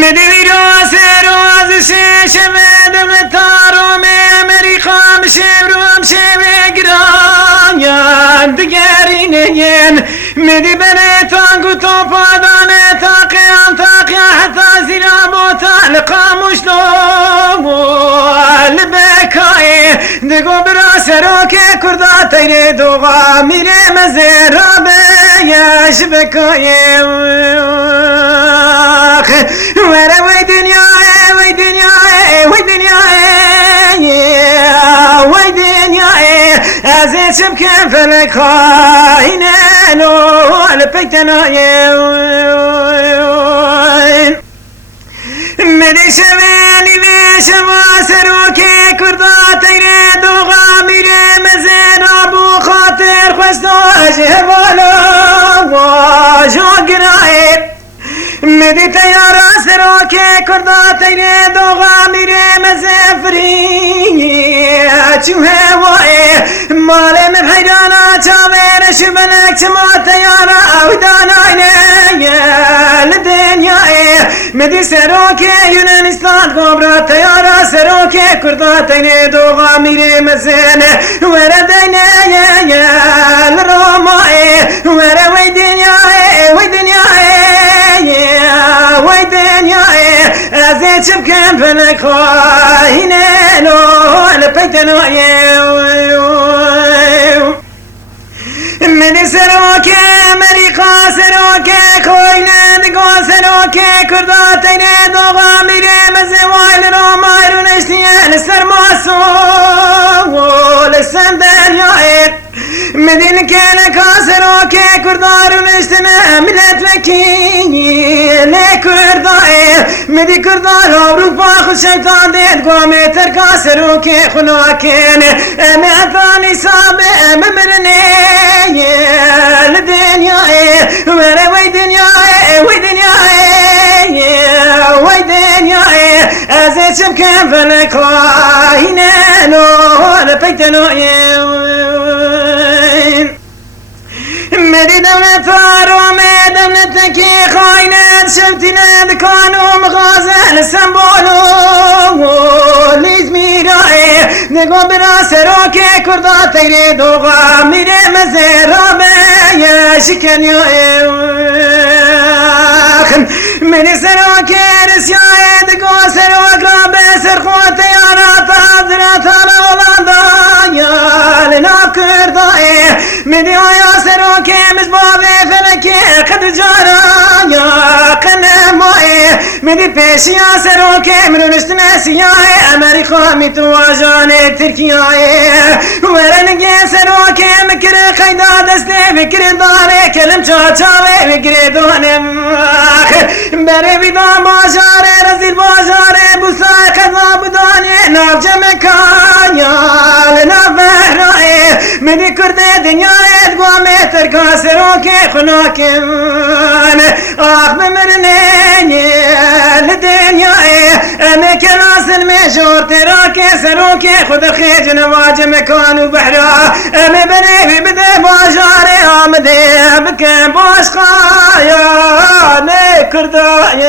مدوی روز شمدم تارم امریکا مشبرم شبگران یاد دیگرینین مدی بره تانگو تو پادانه تاقیان تاقیا حتی زیرا بوتال قاموش نوال بکای دگو برا سروک کردا تیره دوغا میره مزرا بیش بکای وره وی دنیای وی دنیای وی دنیای وی دنیای از چم کن فلک خاینه نو لپیتنای مدی شوینی شما سروکی کردا تیره دوغا میره مزن ابو خاطر خوستو جهوالا واجو گرای مدی تیارا سروکی کردا تیره دوغا میره مزفری چوه وای ماله من حیرانا چاویر شبنک چما تیارا او داناینه لدنیای مدی سروکی یونانستان گوبرا تیارا سروکی کردا تیره دوغا میره مزن وره دینه لرومای وره وی دنیای وی دنیای وی دنیای از چم کم فلک خواهینه نو لپیتنای منی سروکی امریکا سروکی خوینه دگو سروکی کردا تینه دوغا میره مزوایل رو مایرو نشتیه لسر ماسو لسر دریای مدین که لکا سروکی کردارو نشتنه ملت وکیل کردای مدی کردار اروپا خود شیطان دید گومی ترکا سروکی خناکین امتانی سابه ممرنه لدنیای وره وی دنیای وی دنیای وی دنیای از چم کم فلک خواهینه نو لپیتنوی مدی دولت فاروم دولت کی خاینت شبتنا دکانو مغازل سنبولو لیز میرای نگو برا سروکی کردا تیره دوغا میره مزرابه شکنیای منی سروکی رسیای دگو سروک را به سرخوت یارا تازرات اولاندا یالنا کردای منی آیا سروکی مزبابه فلکی قد جارا یا قنمای منی پیشی سروکی منو نشتن سیای امریکا میتو آجان ترکیای ورنگی سروکی مکر خیدا دسته فکر داره کلم چاچاوه فکر دونم بره بیدان بازاره رزیل بازاره بوسای قضا بدانه ناف جمکان یال ناف بهرائه منی کرده دنیای دگوامه ترکا سروکی خناکم آخ بمرنه لدنیای امه کلاس المشور تراکی سروکی خود خیج نواج مکان و بحرا امه بنه بده بازاره آمده بکن باش خایا نکردای